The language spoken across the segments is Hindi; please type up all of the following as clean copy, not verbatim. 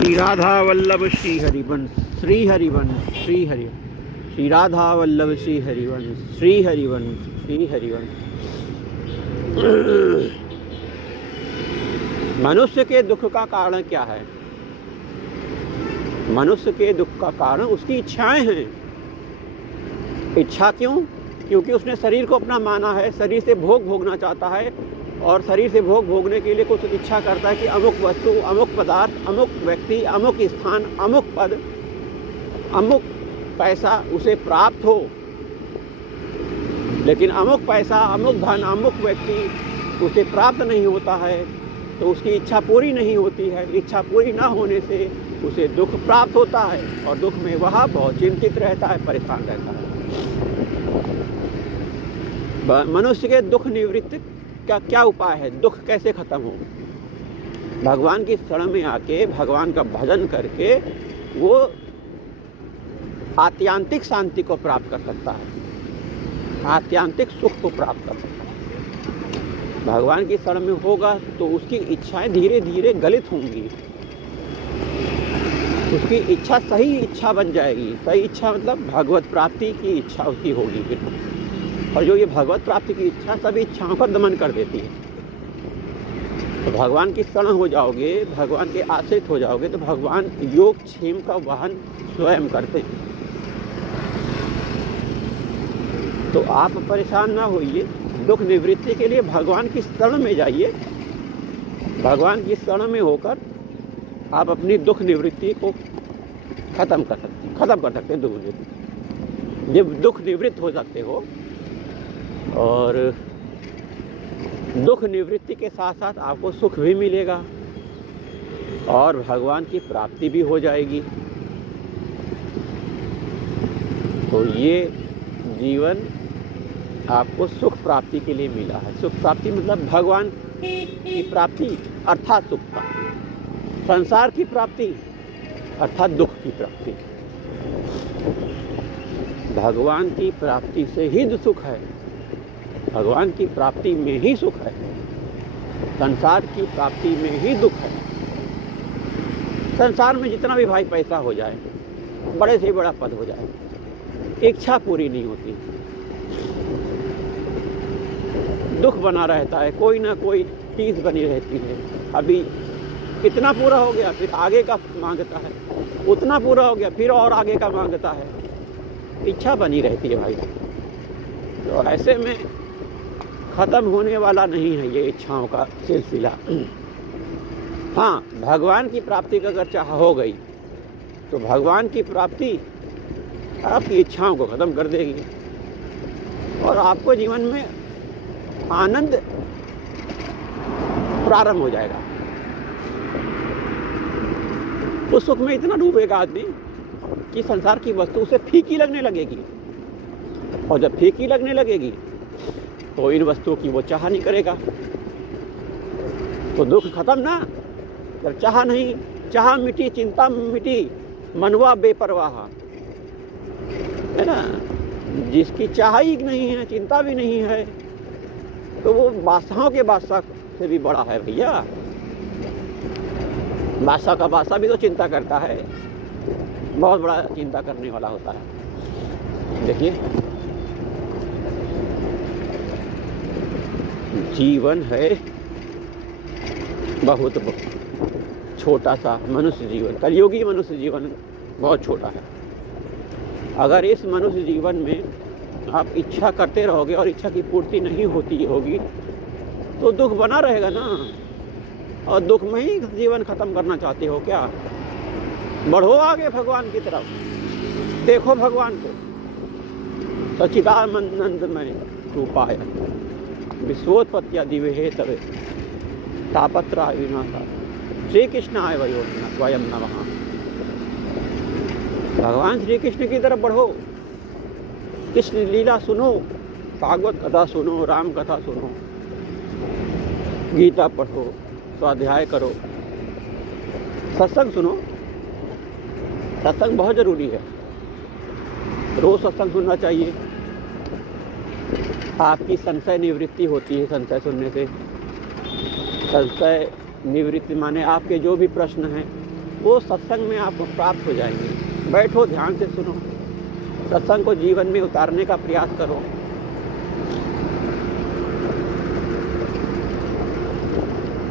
श्री राधा वल्लभ श्री हरिवंश श्री हरिवंश श्री हरि श्री राधा वल्लभ श्री हरिवंश श्री हरिवंश श्री हरिवंश। मनुष्य के दुख का कारण क्या है? मनुष्य के दुख का कारण उसकी इच्छाएं हैं। इच्छा क्यों? क्योंकि उसने शरीर को अपना माना है, शरीर से भोग भोगना चाहता है और शरीर से भोग भोगने के लिए कुछ इच्छा करता है कि अमुक वस्तु, अमुक पदार्थ, अमुक व्यक्ति, अमुक स्थान, अमुक पद, अमुक पैसा उसे प्राप्त हो। लेकिन अमुक पैसा, अमुक धन, अमुक व्यक्ति उसे प्राप्त नहीं होता है तो उसकी इच्छा पूरी नहीं होती है। इच्छा पूरी ना होने से उसे दुख प्राप्त होता है और दुख में वह बहुत चिंतित रहता है, परेशान रहता है। मनुष्य के दुख निवृत्ति का क्या उपाय है? दुख कैसे खत्म हो? भगवान की शरण में आके भगवान का भजन करके वो आत्यांतिक शांति को प्राप्त कर सकता है, आत्यांतिक सुख को प्राप्त कर सकता है। भगवान की शरण में होगा तो उसकी इच्छाएं धीरे धीरे गलित होंगी, उसकी इच्छा सही इच्छा बन जाएगी। सही इच्छा मतलब भगवत प्राप्ति की इच्छा उसकी होगी फिर। और जो ये भगवत प्राप्ति की इच्छा सभी इच्छाओं का दमन कर देती है। तो भगवान की शरण हो जाओगे, भगवान के आश्रित हो जाओगे तो भगवान योग क्षेम का वाहन स्वयं करते हैं। तो आप परेशान ना होइए, दुख निवृत्ति के लिए भगवान की शरण में जाइए। भगवान की शरण में होकर आप अपनी दुख निवृत्ति को खत्म कर सकते हैं। दुख निवृत्ति, जब दुख निवृत्त हो सकते हो और दुख निवृत्ति के साथ साथ आपको सुख भी मिलेगा और भगवान की प्राप्ति भी हो जाएगी। तो ये जीवन आपको सुख प्राप्ति के लिए मिला है। सुख प्राप्ति मतलब भगवान की प्राप्ति अर्थात सुख प्राप्ति, संसार की प्राप्ति अर्थात दुख की प्राप्ति। भगवान की प्राप्ति से ही सुख है, भगवान की प्राप्ति में ही सुख है, संसार की प्राप्ति में ही दुख है। संसार में जितना भी भाई पैसा हो जाए, बड़े से बड़ा पद हो जाए, इच्छा पूरी नहीं होती, दुख बना रहता है, कोई ना कोई चीज़ बनी रहती है। अभी इतना पूरा हो गया फिर आगे का मांगता है, उतना पूरा हो गया फिर और आगे का मांगता है, इच्छा बनी रहती है भाई। तो ऐसे में ख़त्म होने वाला नहीं है ये इच्छाओं का सिलसिला। हाँ, भगवान की प्राप्ति का अगर चाह हो गई तो भगवान की प्राप्ति आपकी इच्छाओं को ख़त्म कर देगी और आपको जीवन में आनंद प्रारंभ हो जाएगा। उस सुख में इतना डूबेगा आदमी कि संसार की वस्तु उसे फीकी लगने लगेगी और जब फीकी लगने लगेगी तो इन वस्तुओं की वो चाह नहीं करेगा। तो दुख खत्म ना, जब चाह नहीं, चाह मिटी, चिंता मिटी, मनवा बेपरवाह, है ना। जिसकी चाह ही नहीं है, चिंता भी नहीं है, तो वो बादशाहों के बादशाह से भी बड़ा है भैया। बादशाह का बादशाह भी तो चिंता करता है, बहुत बड़ा चिंता करने वाला होता है। देखिए, जीवन है बहुत छोटा सा मनुष्य जीवन, कलियुगी मनुष्य जीवन बहुत छोटा है। अगर इस मनुष्य जीवन में आप इच्छा करते रहोगे और इच्छा की पूर्ति नहीं होती होगी तो दुख बना रहेगा ना। और दुख में ही जीवन खत्म करना चाहते हो क्या? बढ़ो आगे भगवान की तरफ, देखो भगवान को, सच्चिदानंदमय रूपाय विश्वोत्पत्त्यादि हेतवे तापत्रय विनाशाय श्री कृष्णाय वयं नमः। भगवान श्री कृष्ण की तरफ बढ़ो, कृष्ण लीला सुनो, भागवत कथा सुनो, राम कथा सुनो, गीता पढ़ो, स्वाध्याय करो, सत्संग सुनो। सत्संग बहुत ज़रूरी है, रोज़ सत्संग सुनना चाहिए। आपकी संशय निवृत्ति होती है संशय सुनने से। संशय निवृत्ति माने आपके जो भी प्रश्न हैं वो सत्संग में आपको प्राप्त हो जाएंगे। बैठो, ध्यान से सुनो, सत्संग को जीवन में उतारने का प्रयास करो।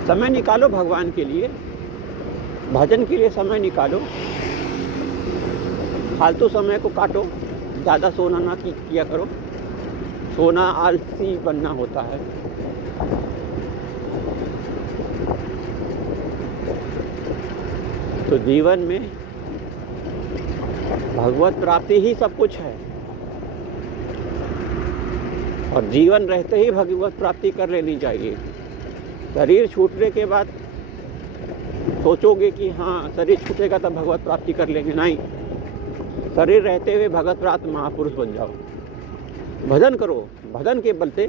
समय निकालो भगवान के लिए, भजन के लिए समय निकालो। फालतू समय को काटो, ज़्यादा सोना ना किया करो। सोना आलसी बनना होता है। तो जीवन में भगवत प्राप्ति ही सब कुछ है, और जीवन रहते ही भगवत प्राप्ति कर लेनी चाहिए। शरीर छूटने के बाद सोचोगे कि हाँ शरीर छूटेगा तब भगवत प्राप्ति कर लेंगे, नहीं। शरीर रहते हुए भगवत प्राप्त महापुरुष बन जाओ। भजन करो, भजन के बल से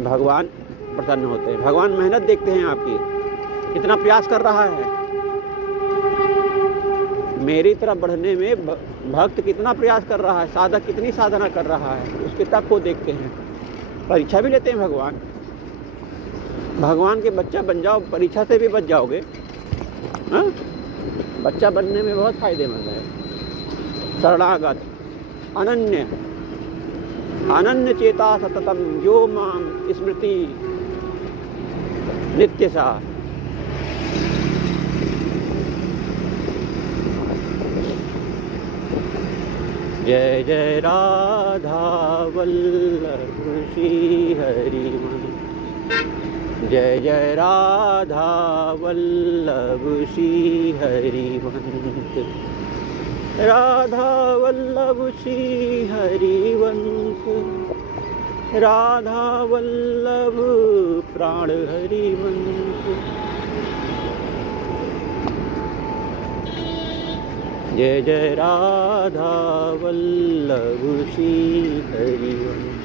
भगवान प्रसन्न होते हैं। भगवान मेहनत देखते हैं आपकी, कितना प्रयास कर रहा है। मेरी तरफ बढ़ने में भक्त कितना प्रयास कर रहा है, साधक कितनी साधना कर रहा है, उसके तप को देखते हैं। परीक्षा भी लेते हैं भगवान। भगवान के बच्चा बन जाओ, परीक्षा से भी बच जाओगे। हाँ, बच्चा बनने में बहुत फायदेमंद है। शरणागत अनन्य अनन्य चेता सततम यो माम स्मृति नित्य सा। जय जय राधा वल्लभ श्री हरि मन। जय जय राधा वल्लभ श्री हरि वंश। राधा वल्लभ श्री हरि वंश। राधा वल्लभ प्राण हरि वंश। जय जय राधा वल्लभ श्री हरि वंश।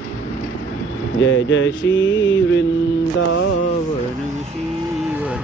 जय जय श्री वृंदावन श्री वन।